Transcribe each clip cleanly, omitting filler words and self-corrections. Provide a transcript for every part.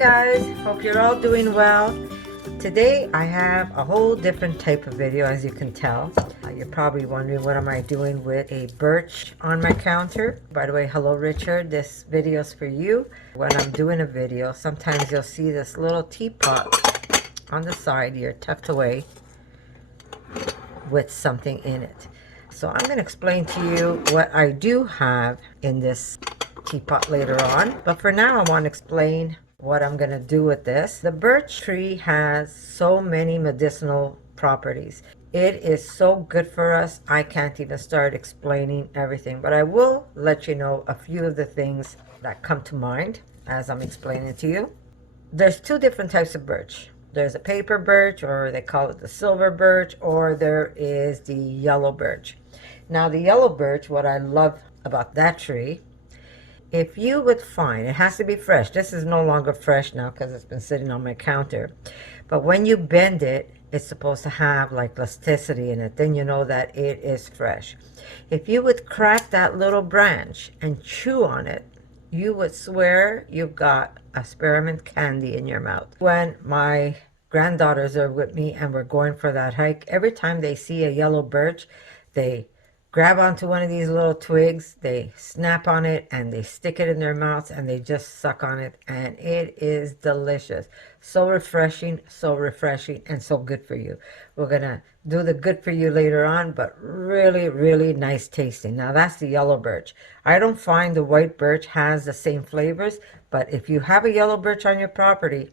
guys, hope you're all doing well. Today I have a whole different type of video, as you can tell. You're probably wondering, what am I doing with a birch on my counter? By the way, hello Richard, this video is for you. When I'm doing a video, sometimes you'll see this little teapot on the side here tucked away with something in it. So I'm going to explain to you what I do have in this teapot later on, but for now I want to explain what I'm going to do with this. The birch tree has so many medicinal properties. It is so good for us, I can't even start explaining everything, but I will let you know a few of the things that come to mind as I'm explaining to you. There's two different types of birch. There's a paper birch, or they call it the silver birch, or there is the yellow birch. Now the yellow birch, what I love about that tree, if you would find, it has to be fresh. This is no longer fresh now because it's been sitting on my counter. But when you bend it, it's supposed to have like elasticity in it. Then you know that it is fresh. If you would crack that little branch and chew on it, you would swear you've got a spearmint candy in your mouth. When my granddaughters are with me and we're going for that hike, every time they see a yellow birch, they grab onto one of these little twigs, they snap on it, and they stick it in their mouths, and they just suck on it, and it is delicious. So refreshing, and so good for you. We're gonna do the good for you later on, but really, really nice tasting. Now that's the yellow birch. I don't find the white birch has the same flavors, but if you have a yellow birch on your property,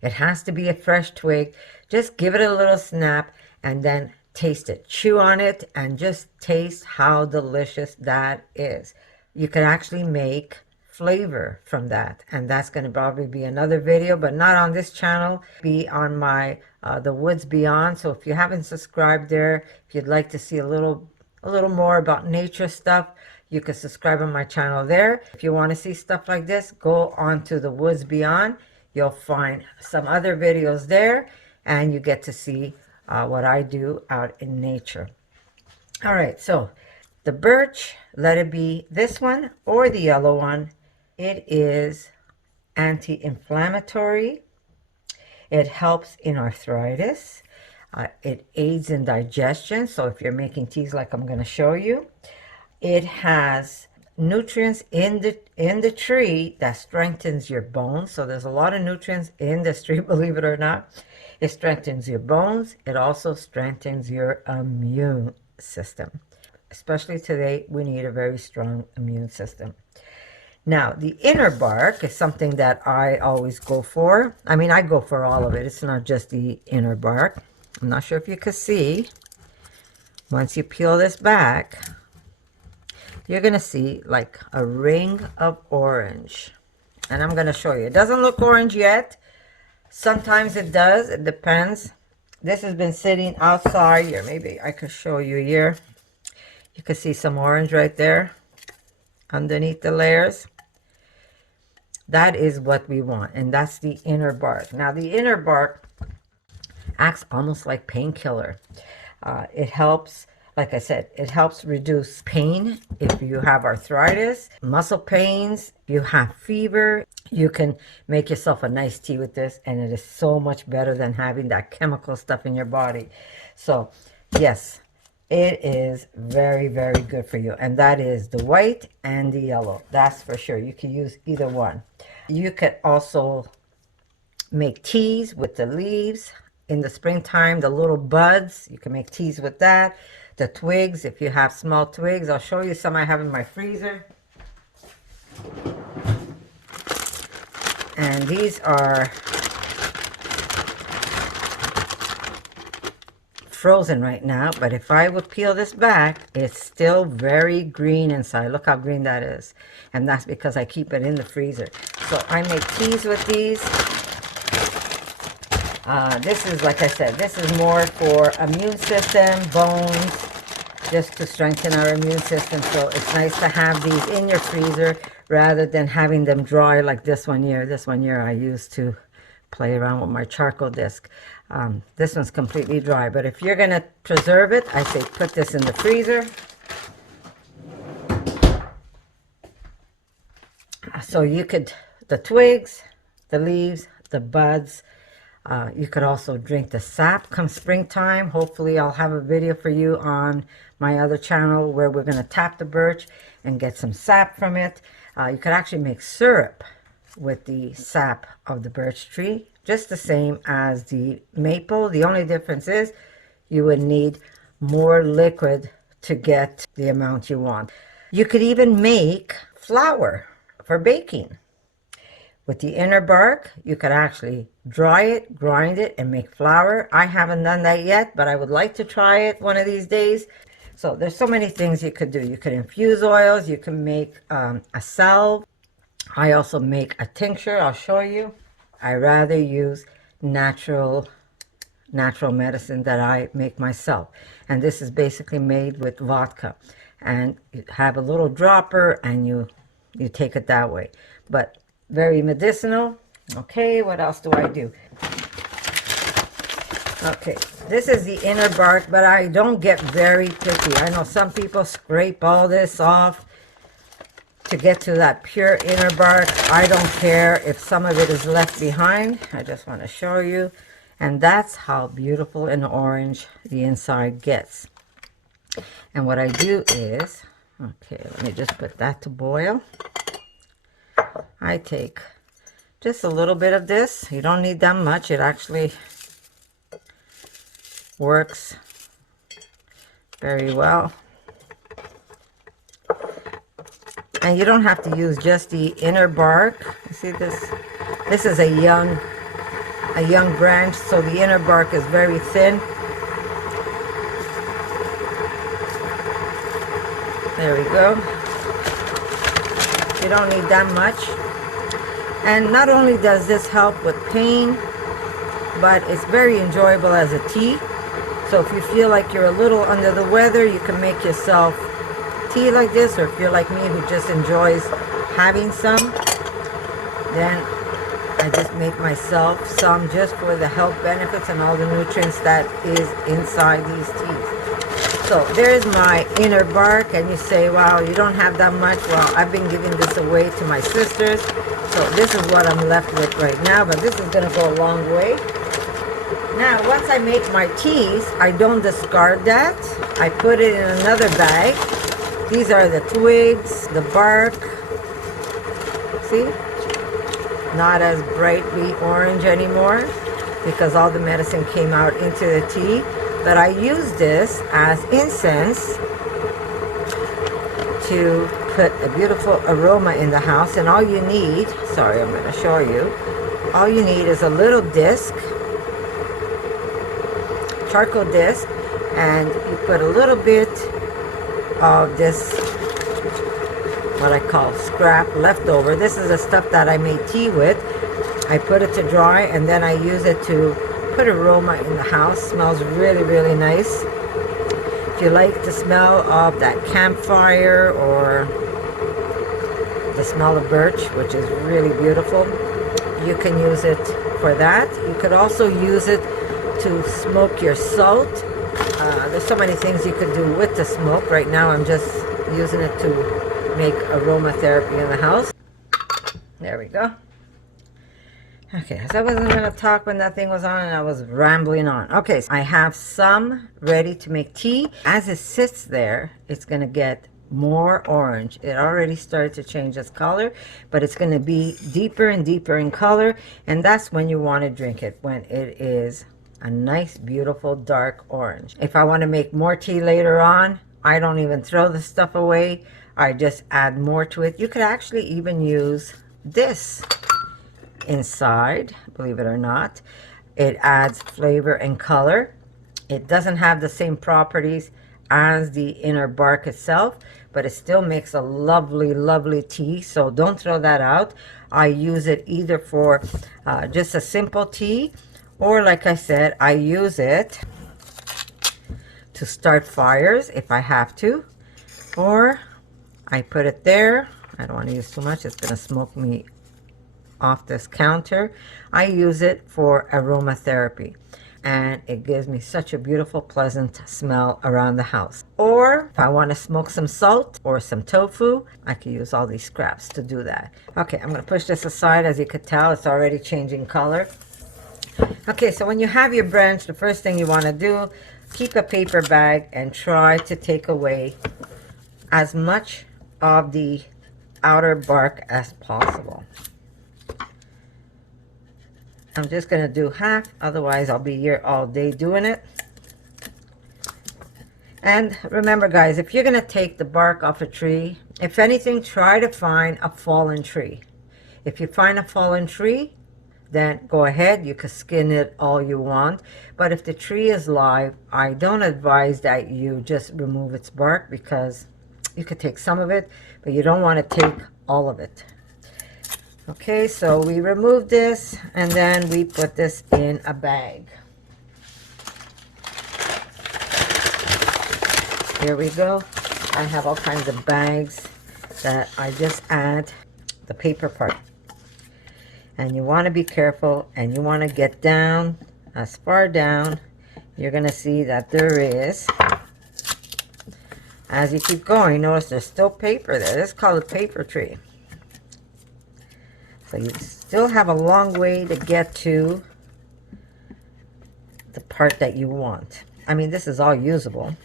it has to be a fresh twig. Just give it a little snap, and then taste it, chew on it, and just taste how delicious that is. You can actually make flavor from that, and that's going to probably be another video, but not on this channel. Be on my the Woods Beyond. So if you haven't subscribed there, if you'd like to see a little more about nature stuff, you can subscribe on my channel there. If you want to see stuff like this, go on to the Woods Beyond. You'll find some other videos there, and you get to see what I do out in nature. All right, so the birch, let it be this one or the yellow one. It is anti-inflammatory. It helps in arthritis. It aids in digestion. So if you're making teas like I'm going to show you, it has nutrients in the tree that strengthens your bones. So there's a lot of nutrients in this tree, believe it or not. It strengthens your bones. It also strengthens your immune system. Especially today, we need a very strong immune system. Now, the inner bark is something that I always go for. I mean, I go for all of it. It's not just the inner bark. I'm not sure if you can see. Once you peel this back, you're going to see like a ring of orange. And I'm going to show you. It doesn't look orange yet. Sometimes it does. It depends. This has been sitting outside here. Maybe I could show you here. You can see some orange right there underneath the layers. That is what we want, and that's the inner bark. Now the inner bark acts almost like painkiller. It helps, like I said, it helps reduce pain if you have arthritis, muscle pains, if you have fever. You can make yourself a nice tea with this, and it is so much better than having that chemical stuff in your body. So yes, it is very, very good for you. And that is the white and the yellow. That's for sure. You can use either one. You could also make teas with the leaves in the springtime, the little buds. You can make teas with that. The twigs, if you have small twigs. I'll show you some I have in my freezer. And these are frozen right now, but if I would peel this back, it's still very green inside. Look how green that is. And that's because I keep it in the freezer. So I make teas with these. This is, like I said, this is more for immune system, bones, just to strengthen our immune system. So it's nice to have these in your freezer rather than having them dry like this one here. This one here I used to play around with my charcoal disc. This one's completely dry, but if you're going to preserve it, I say put this in the freezer. So you could, the twigs, the leaves, the buds. You could also drink the sap come springtime. Hopefully I'll have a video for you on my other channel where we're going to tap the birch and get some sap from it. You could actually make syrup with the sap of the birch tree, just the same as the maple. The only difference is you would need more liquid to get the amount you want. You could even make flour for baking. With the inner bark, you could actually dry it, grind it, and make flour. I haven't done that yet, but I would like to try it one of these days. So there's so many things you could do. You could infuse oils. You can make a salve. I also make a tincture. I'll show you. I rather use natural medicine that I make myself. And this is basically made with vodka. And you have a little dropper and you take it that way. But very medicinal. Okay, what else do I do? Okay, this is the inner bark, but I don't get very picky. I know some people scrape all this off to get to that pure inner bark. I don't care if some of it is left behind. I just want to show you. And that's how beautiful and orange the inside gets. And what I do is, okay, let me just put that to boil. I take just a little bit of this. You don't need that much. It actually works very well. And you don't have to use just the inner bark. You see this? This is a young branch, so the inner bark is very thin. There we go. You don't need that much. And not only does this help with pain, but it's very enjoyable as a tea. So if you feel like you're a little under the weather, you can make yourself tea like this, or if you're like me who just enjoys having some, then I just make myself some just for the health benefits and all the nutrients that is inside these teas. So there's my inner bark, and you say, wow, you don't have that much. Well, I've been giving this away to my sisters, so this is what I'm left with right now, but this is going to go a long way. Now, once I make my teas, I don't discard that. I put it in another bag. These are the twigs, the bark. See? Not as brightly orange anymore because all the medicine came out into the tea. But I use this as incense to put a beautiful aroma in the house. And all you need, sorry, I'm going to show you. All you need is a little disc, charcoal disc, and you put a little bit of this, what I call scrap leftover. This is the stuff that I made tea with. I put it to dry, and then I use it to put aroma in the house. Smells really, really nice. If you like the smell of that campfire or the smell of birch, which is really beautiful, you can use it for that. You could also use it to smoke your salt. There's so many things you could do with the smoke. Right now I'm just using it to make aromatherapy in the house. There we go. Okay, so I wasn't going to talk when that thing was on and I was rambling on. Okay, so I have some ready to make tea. As it sits there, it's going to get more orange. It already started to change its color, but it's going to be deeper and deeper in color, and that's when you want to drink it, when it is a nice, beautiful, dark orange. If I want to make more tea later on, I don't even throw the stuff away. I just add more to it. You could actually even use this inside, believe it or not. It adds flavor and color. It doesn't have the same properties as the inner bark itself, but it still makes a lovely, lovely tea. So don't throw that out. I use it either for just a simple tea, or like I said, I use it to start fires if I have to, or I put it there. I don't want to use too much. It's going to smoke me off this counter. I use it for aromatherapy. and it gives me such a beautiful, pleasant smell around the house. Or if I want to smoke some salt or some tofu, I can use all these scraps to do that. Okay, I'm going to push this aside. As you could tell, it's already changing color. Okay, so when you have your branch, the first thing you want to do, keep a paper bag and try to take away as much of the outer bark as possible. I'm just going to do half, otherwise I'll be here all day doing it. And remember guys, if you're going to take the bark off a tree, if anything, try to find a fallen tree. If you find a fallen tree, then go ahead, you can skin it all you want. But if the tree is live, I don't advise that you just remove its bark, because you could take some of it, but you don't want to take all of it. Okay, so we remove this and then we put this in a bag. Here we go. I have all kinds of bags that I just add the paper part. And you want to be careful, and you want to get down, as far down. You're going to see that there is, as you keep going, notice there's still paper there. This is called a paper tree. So you still have a long way to get to the part that you want. I mean, this is all usable.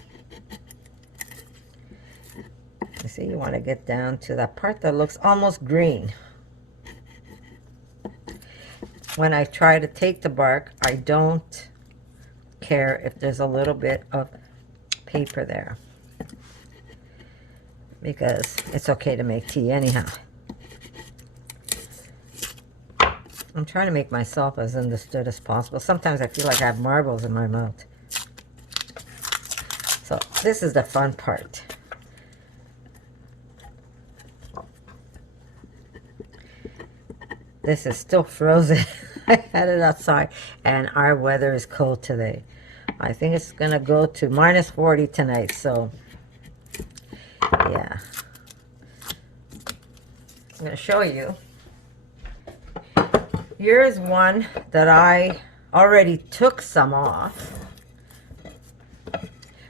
You see, you want to get down to that part that looks almost green. When I try to take the bark, I don't care if there's a little bit of paper there, because it's okay to make tea anyhow. I'm trying to make myself as understood as possible. Sometimes I feel like I have marbles in my mouth. So this is the fun part. This is still frozen. I had it outside, and our weather is cold today. I think it's going to go to -40 tonight, so yeah. I'm going to show you. Here's one that I already took some off.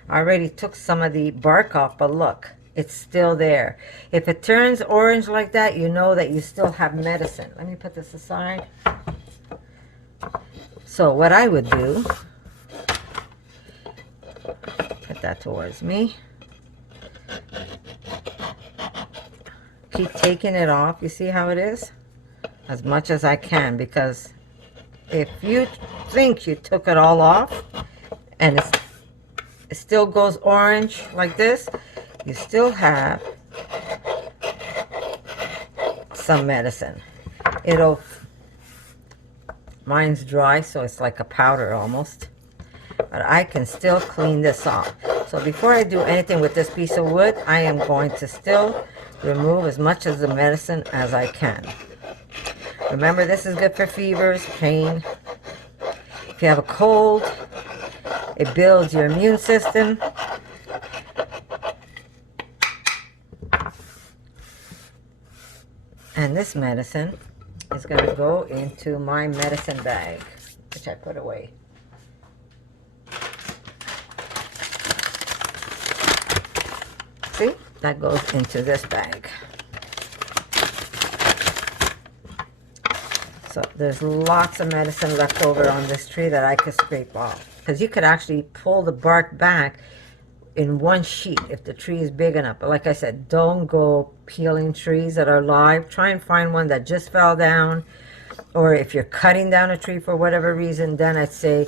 I already took some of the bark off, but look, it's still there. If it turns orange like that, you know that you still have medicine. Let me put this aside. So what I would do, put that towards me. Keep taking it off. You see how it is? As much as I can, because if you think you took it all off and it still goes orange like this, you still have some medicine. Mine's dry, so it's like a powder almost, but I can still clean this off. So before I do anything with this piece of wood, I am going to still remove as much of the medicine as I can. Remember, this is good for fevers, pain. If you have a cold, it builds your immune system. And this medicine is going to go into my medicine bag, which I put away. See? That goes into this bag. So there's lots of medicine left over on this tree that I could scrape off. Because you could actually pull the bark back in one sheet if the tree is big enough. But like I said, don't go peeling trees that are live. Try and find one that just fell down. Or if you're cutting down a tree for whatever reason, then I'd say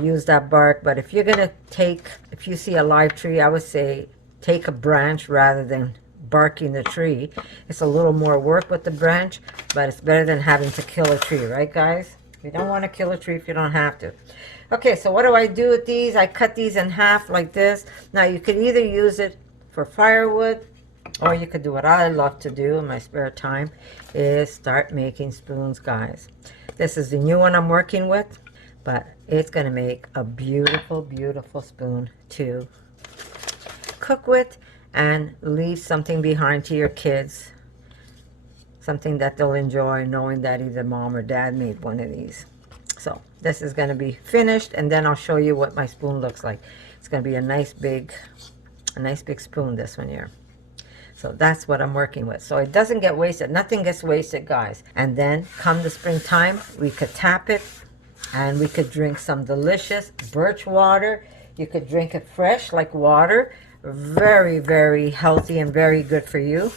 use that bark. But if you're going to if you see a live tree, I would say take a branch rather than barking the tree. It's a little more work with the branch, but it's better than having to kill a tree, right guys? You don't want to kill a tree if you don't have to. Okay, so what do I do with these? I cut these in half like this. Now you could either use it for firewood, or you could do what I love to do in my spare time, is start making spoons, guys. This is the new one I'm working with, but it's going to make a beautiful, beautiful spoon to cook with and leave something behind to your kids, something that they'll enjoy, knowing that either mom or dad made one of these. So This is going to be finished, and then I'll show you what my spoon looks like. It's going to be a nice big spoon, this one here. So that's what I'm working with. So it doesn't get wasted. Nothing gets wasted, guys. And then come the springtime, we could tap it and we could drink some delicious birch water. You could drink it fresh like water. Very, very healthy and very good for you.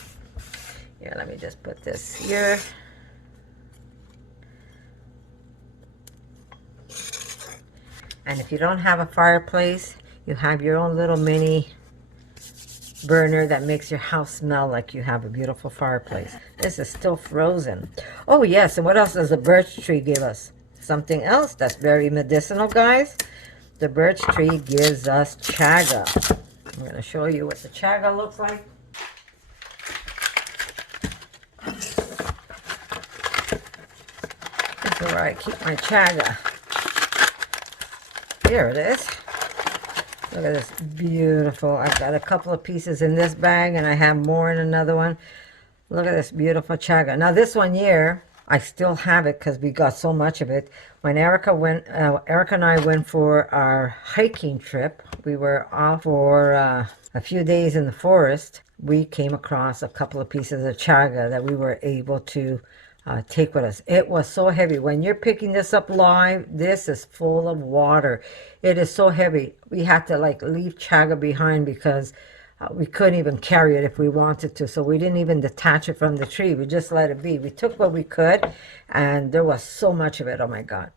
Here, let me just put this here. And if you don't have a fireplace, you have your own little mini burner that makes your house smell like you have a beautiful fireplace. This is still frozen. Oh yes, and what else does the birch tree give us? Something else that's very medicinal, guys. The birch tree gives us chaga. I'm going to show you what the chaga looks like. This is where I keep my chaga. Here it is. Look at this, beautiful. I've got a couple of pieces in this bag, and I have more in another one. Look at this beautiful chaga. Now this one here, I still have it because we got so much of it. When Erica and I went for our hiking trip, we were off for a few days in the forest. We came across a couple of pieces of chaga that we were able to take with us. It was so heavy. When you're picking this up live, this is full of water. It is so heavy. We had to like leave chaga behind because we couldn't even carry it if we wanted to. So we didn't even detach it from the tree. We just let it be. We took what we could, and there was so much of it. Oh my God.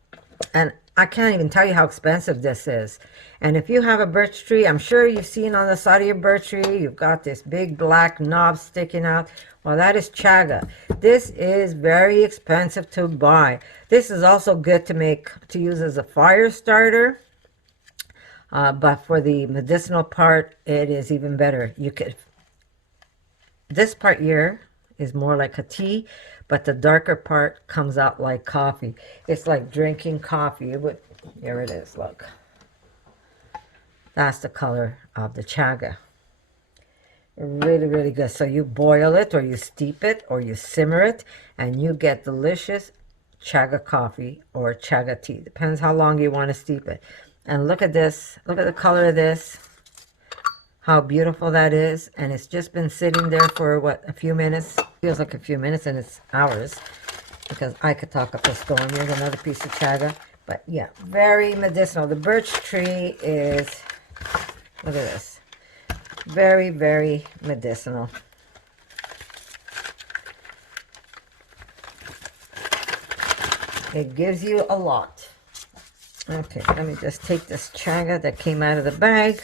And I can't even tell you how expensive this is. And if you have a birch tree, I'm sure you've seen on the side of your birch tree, you've got this big black knob sticking out. Well, that is chaga. This is very expensive to buy. This is also good to use as a fire starter. But for the medicinal part, it is even better. This part here is more like a tea, but the darker part comes out like coffee. It's like drinking coffee. Here it is, look. That's the color of the chaga. Really, really good. So you boil it, or you steep it, or you simmer it, and you get delicious chaga coffee or chaga tea. Depends how long you want to steep it. And look at this. Look at the color of this. How beautiful that is. And it's just been sitting there for, what, a few minutes? Feels like a few minutes, and it's hours. Because I could talk up a storm. Here's another piece of chaga. But yeah, very medicinal. The birch tree is, look at this. Very, very medicinal. It gives you a lot. Okay, let me just take this chaga that came out of the bag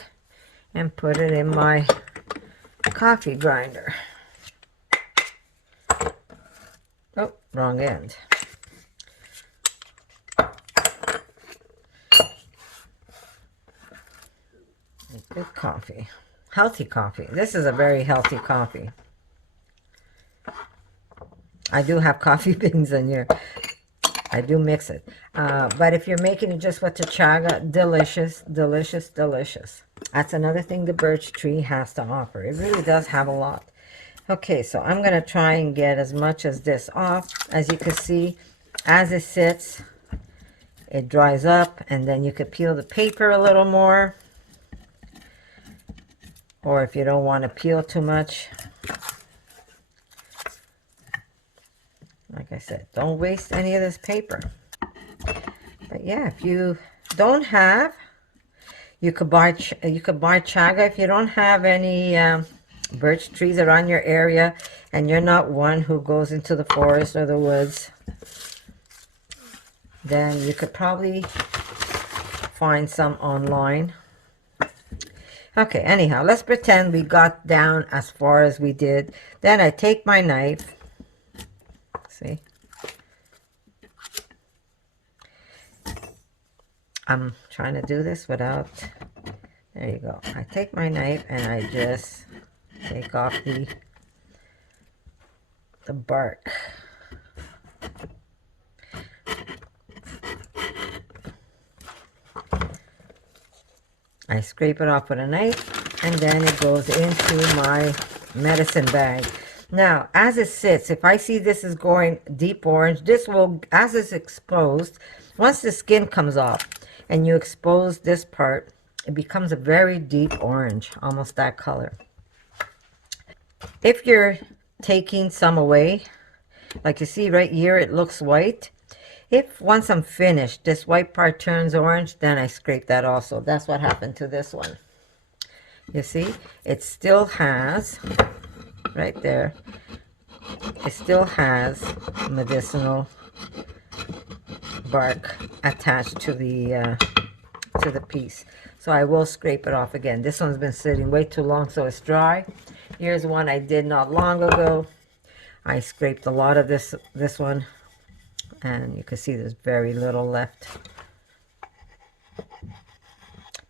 and put it in my coffee grinder. Oh, wrong end. Good coffee. Healthy coffee. This is a very healthy coffee. I do have coffee beans in here. I do mix it. But if you're making it just with the chaga, delicious, delicious, delicious. That's another thing the birch tree has to offer. It really does have a lot. Okay, so I'm going to try and get as much as this off. As you can see, as it sits, it dries up, and then you could peel the paper a little more. Or if you don't want to peel too much, like I said, don't waste any of this paper. But yeah, if you don't have, you could buy chaga. If you don't have any birch trees around your area, and you're not one who goes into the forest or the woods, then you could probably find some online. Okay, anyhow, let's pretend we got down as far as we did. Then I take my knife. See? I'm trying to do this without... There you go. I take my knife and I just take off the bark. I scrape it off with a knife, and then it goes into my medicine bag. Now, as it sits, if I see this is going deep orange, this will, as it's exposed, Once the skin comes off and you expose this part, it becomes a very deep orange, almost that color. If you're taking some away, like you see right here, it looks white. If once I'm finished, this white part turns orange, then I scrape that also. That's what happened to this one. You see, it still has, right there, it still has medicinal bark attached to the piece. So I will scrape it off again. This one's been sitting way too long, so it's dry. Here's one I did not long ago. I scraped a lot of this one, and you can see there's very little left.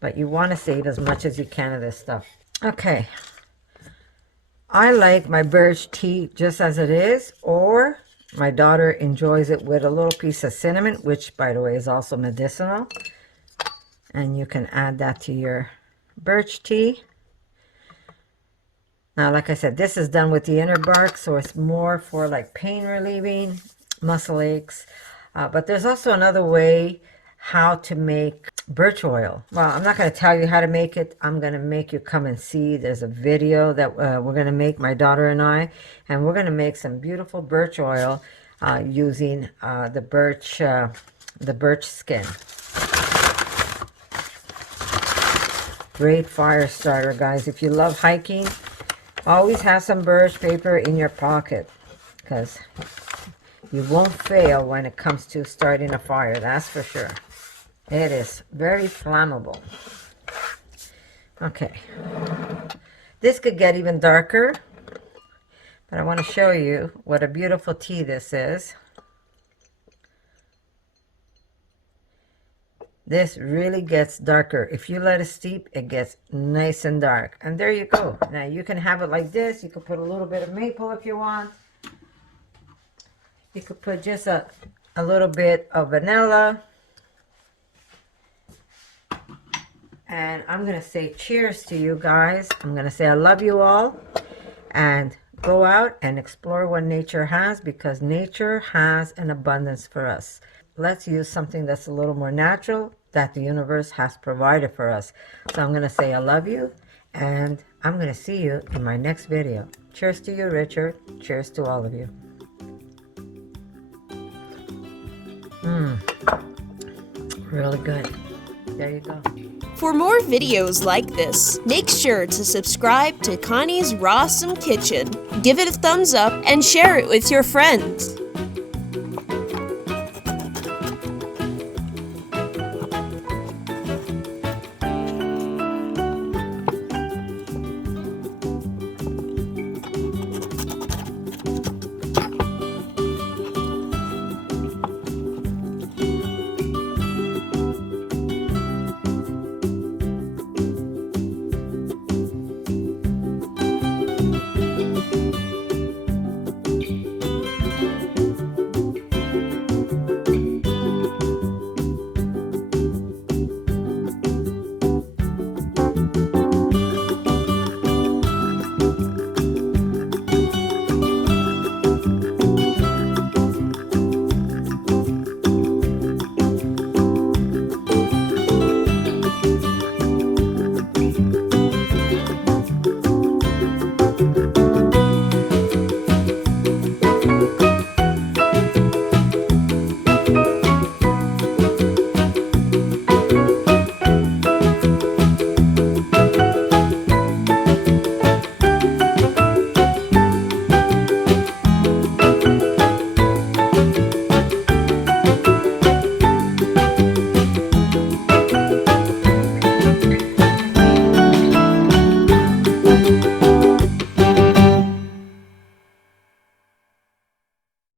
But you want to save as much as you can of this stuff. Okay. I like my birch tea just as it is, or my daughter enjoys it with a little piece of cinnamon, which by the way is also medicinal. And you can add that to your birch tea. Now, like I said, this is done with the inner bark, so it's more for like pain relieving, muscle aches. But there's also another way how to make birch oil. Well, I'm not going to tell you how to make it. I'm going to make you come and see. There's a video that we're going to make, my daughter and I, and we're going to make some beautiful birch oil using the birch skin. Great fire starter, guys. If you love hiking, always have some birch paper in your pocket, because you won't fail when it comes to starting a fire, that's for sure. It is very flammable. Okay. This could get even darker, but I want to show you what a beautiful tea this is. This really gets darker. If you let it steep, it gets nice and dark. And there you go. Now you can have it like this. You could put a little bit of maple if you want. You could put just a little bit of vanilla. And I'm going to say cheers to you guys. I'm going to say I love you all. And go out and explore what nature has, because nature has an abundance for us. Let's use something that's a little more natural that the universe has provided for us. So I'm going to say I love you, and I'm going to see you in my next video. Cheers to you, Richard. Cheers to all of you. Really good. There you go. For more videos like this, make sure to subscribe to Connie's RAWsome Kitchen, give it a thumbs up, and share it with your friends.